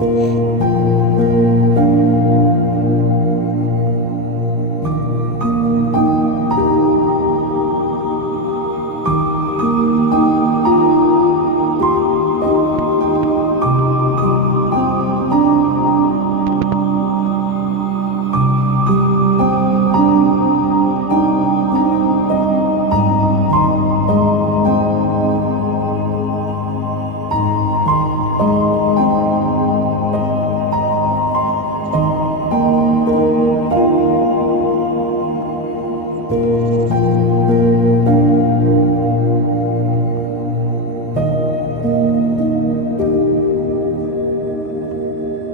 嗯。Música